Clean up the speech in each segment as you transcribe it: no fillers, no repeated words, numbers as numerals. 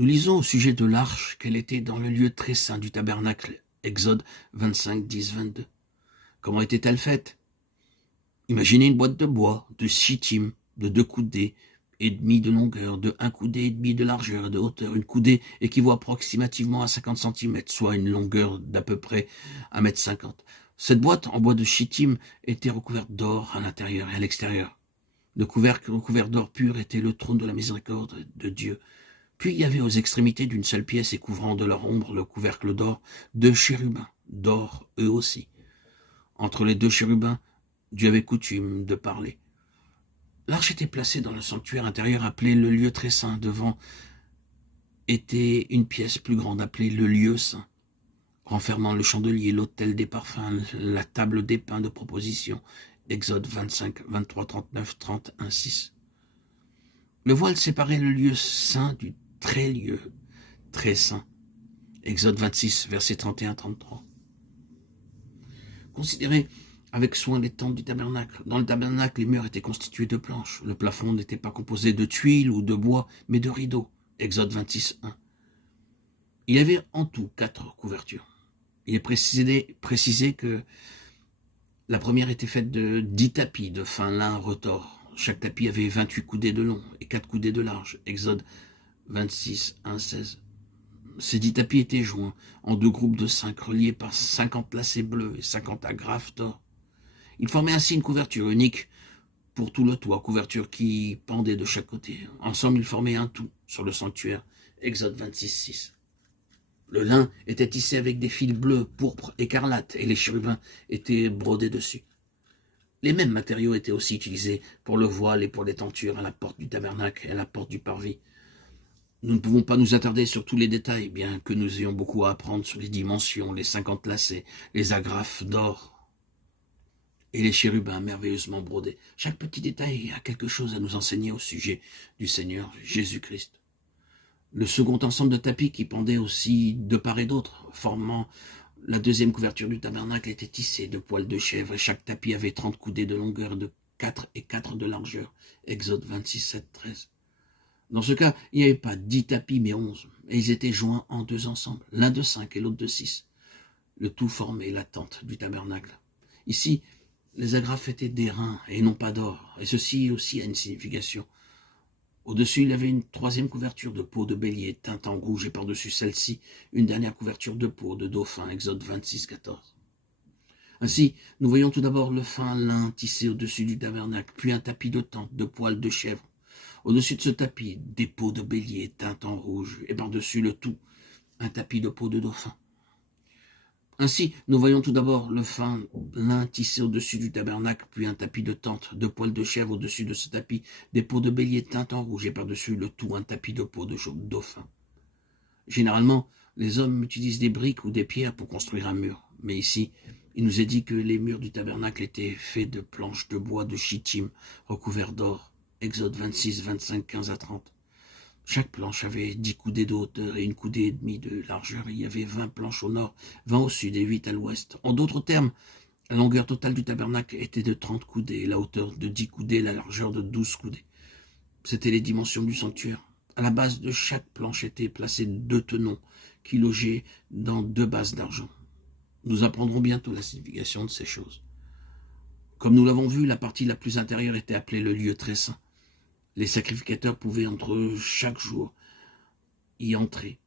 Nous lisons au sujet de l'arche qu'elle était dans le lieu très saint du tabernacle, Exode 25, 10, 22. Comment était-elle faite? Imaginez une boîte de bois, de shittim, de 2 coudées et demi de longueur, de 1 coudé et demi de largeur et de hauteur. Une coudée équivaut approximativement à 50 cm, soit une longueur d'à peu près 1,50 m. Cette boîte en bois de shittim était recouverte d'or à l'intérieur et à l'extérieur. Le couvercle recouvert d'or pur était le trône de la miséricorde de Dieu. Puis il y avait aux extrémités d'une seule pièce et couvrant de leur ombre le couvercle d'or, 2 chérubins, d'or eux aussi. Entre les 2 chérubins, Dieu avait coutume de parler. L'arche était placée dans le sanctuaire intérieur appelé le lieu très saint. Devant était une pièce plus grande appelée le lieu saint, renfermant le chandelier, l'autel des parfums, la table des pains de proposition. Exode 25, 23, 39, 31, 6. Le voile séparait le lieu saint du très lieu très saint. Exode 26, versets 31, 33. Considérez avec soin les tentes du tabernacle. Dans le tabernacle, les murs étaient constitués de planches. Le plafond n'était pas composé de tuiles ou de bois, mais de rideaux. Exode 26, 1. Il y avait en tout 4 couvertures. Il est précisé que la première était faite de 10 tapis de fin lin retors. Chaque tapis avait 28 coudées de long et 4 coudées de large. Exode 26, 1, 16. Ces 10 tapis étaient joints en 2 groupes de 5, reliés par 50 lacets bleus et 50 agrafes d'or. Ils formaient ainsi une couverture unique pour tout le toit, couverture qui pendait de chaque côté. Ensemble, ils formaient un tout sur le sanctuaire. Exode 26, 6. Le lin était tissé avec des fils bleus, pourpres, écarlates, et les chérubins étaient brodés dessus. Les mêmes matériaux étaient aussi utilisés pour le voile et pour les tentures à la porte du tabernacle et à la porte du parvis. Nous ne pouvons pas nous attarder sur tous les détails, bien que nous ayons beaucoup à apprendre sur les dimensions, les 50 lacets, les agrafes d'or et les chérubins merveilleusement brodés. Chaque petit détail a quelque chose à nous enseigner au sujet du Seigneur Jésus-Christ. Le second ensemble de tapis qui pendait aussi de part et d'autre, formant la deuxième couverture du tabernacle, était tissé de poils de chèvre et chaque tapis avait 30 coudées de longueur, de 4 et 4 de largeur. Exode 26, 7, 13. Dans ce cas, il n'y avait pas 10 tapis, mais 11, et ils étaient joints en 2 ensembles, l'un de 5 et l'autre de 6. Le tout formait la tente du tabernacle. Ici, les agrafes étaient d'airain et non pas d'or, et ceci aussi a une signification. Au-dessus, il y avait une 3e couverture de peau de bélier teinte en rouge, et par-dessus celle-ci, une dernière couverture de peau de dauphin, Exode 26, 14. Ainsi, nous voyons tout d'abord le fin lin tissé au-dessus du tabernacle, puis un tapis de tente de poils de chèvre. Au-dessus de ce tapis, des peaux de bélier teintes en rouge, et par-dessus le tout, un tapis de peau de dauphin. Ainsi, nous voyons tout d'abord le fin lin tissé au-dessus du tabernacle, puis un tapis de tente de poils de chèvre au-dessus de ce tapis, des peaux de bélier teintes en rouge, et par-dessus le tout, un tapis de peau de dauphin. Généralement, les hommes utilisent des briques ou des pierres pour construire un mur, mais ici, il nous est dit que les murs du tabernacle étaient faits de planches de bois de shittim recouverts d'or. Exode 26, 25, 15 à 30. Chaque planche avait 10 coudées de hauteur et 1 coudée et demie de largeur. Il y avait 20 planches au nord, 20 au sud et 8 à l'ouest. En d'autres termes, la longueur totale du tabernacle était de 30 coudées, la hauteur de 10 coudées et la largeur de 12 coudées. C'étaient les dimensions du sanctuaire. À la base de chaque planche étaient placés 2 tenons qui logeaient dans 2 bases d'argent. Nous apprendrons bientôt la signification de ces choses. Comme nous l'avons vu, la partie la plus intérieure était appelée le lieu très saint. Les sacrificateurs pouvaient chaque jour y entrer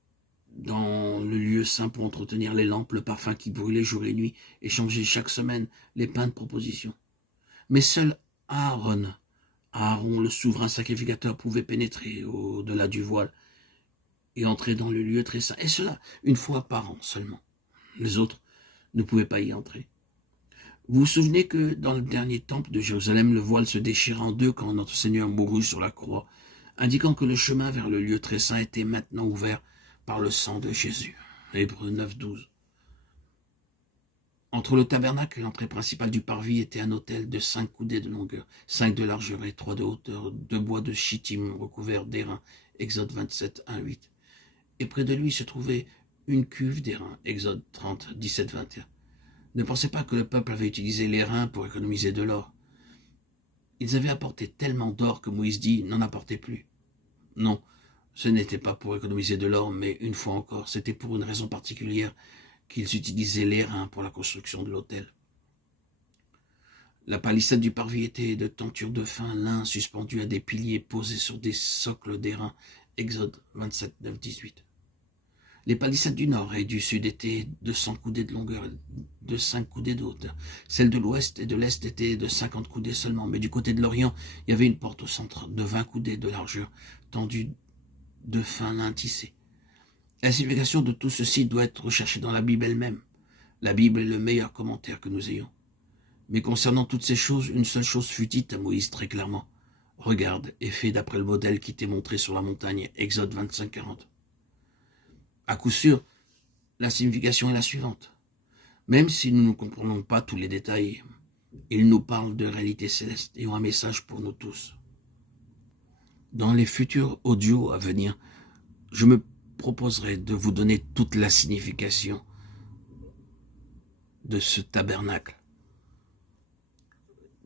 dans le lieu saint pour entretenir les lampes, le parfum qui brûlait jour et nuit, et changer chaque semaine les pains de proposition. Mais seul Aaron, le souverain sacrificateur, pouvait pénétrer au-delà du voile et entrer dans le lieu très saint, et cela 1 fois par an seulement. Les autres ne pouvaient pas y entrer. Vous vous souvenez que dans le dernier temple de Jérusalem, le voile se déchira en 2 quand notre Seigneur mourut sur la croix, indiquant que le chemin vers le lieu très saint était maintenant ouvert par le sang de Jésus. Hébreux 9, 12. Entre le tabernacle et l'entrée principale du parvis était un autel de 5 coudées de longueur, 5 de largeur et 3 de hauteur, de bois de shittim recouvert d'airain, Exode 27, 1, 8. Et près de lui se trouvait une cuve d'airain, Exode 30, 17, 21. Ne pensez pas que le peuple avait utilisé l'airain pour économiser de l'or. Ils avaient apporté tellement d'or que Moïse dit « n'en apportez plus ». Non, Ce n'était pas pour économiser de l'or, mais une fois encore, c'était pour une raison particulière qu'ils utilisaient l'airain pour la construction de l'autel. La palissade du parvis était de tentures de fin lin suspendues à des piliers posés sur des socles d'airain. Exode 27, 9, 18. Les palissades du nord et du sud étaient de 100 coudées de longueur, de 5 coudées de hauteur. Celles de l'ouest et de l'est étaient de 50 coudées seulement, mais du côté de l'orient, il y avait une porte au centre de 20 coudées de largeur, tendue de fin lin tissé. La signification de tout ceci doit être recherchée dans la Bible elle-même. La Bible est le meilleur commentaire que nous ayons. Mais concernant toutes ces choses, une seule chose fut dite à Moïse très clairement. Regarde et fais d'après le modèle qui t'est montré sur la montagne. Exode 25, 40. À coup sûr, la signification est la suivante. Même si nous ne comprenons pas tous les détails, il nous parle de réalité céleste et ont un message pour nous tous. Dans les futurs audios à venir, je me proposerai de vous donner toute la signification de ce tabernacle,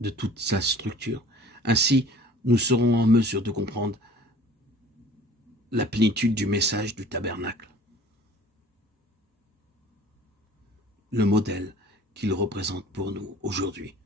de toute sa structure. Ainsi, nous serons en mesure de comprendre la plénitude du message du tabernacle, le modèle qu'il représente pour nous aujourd'hui.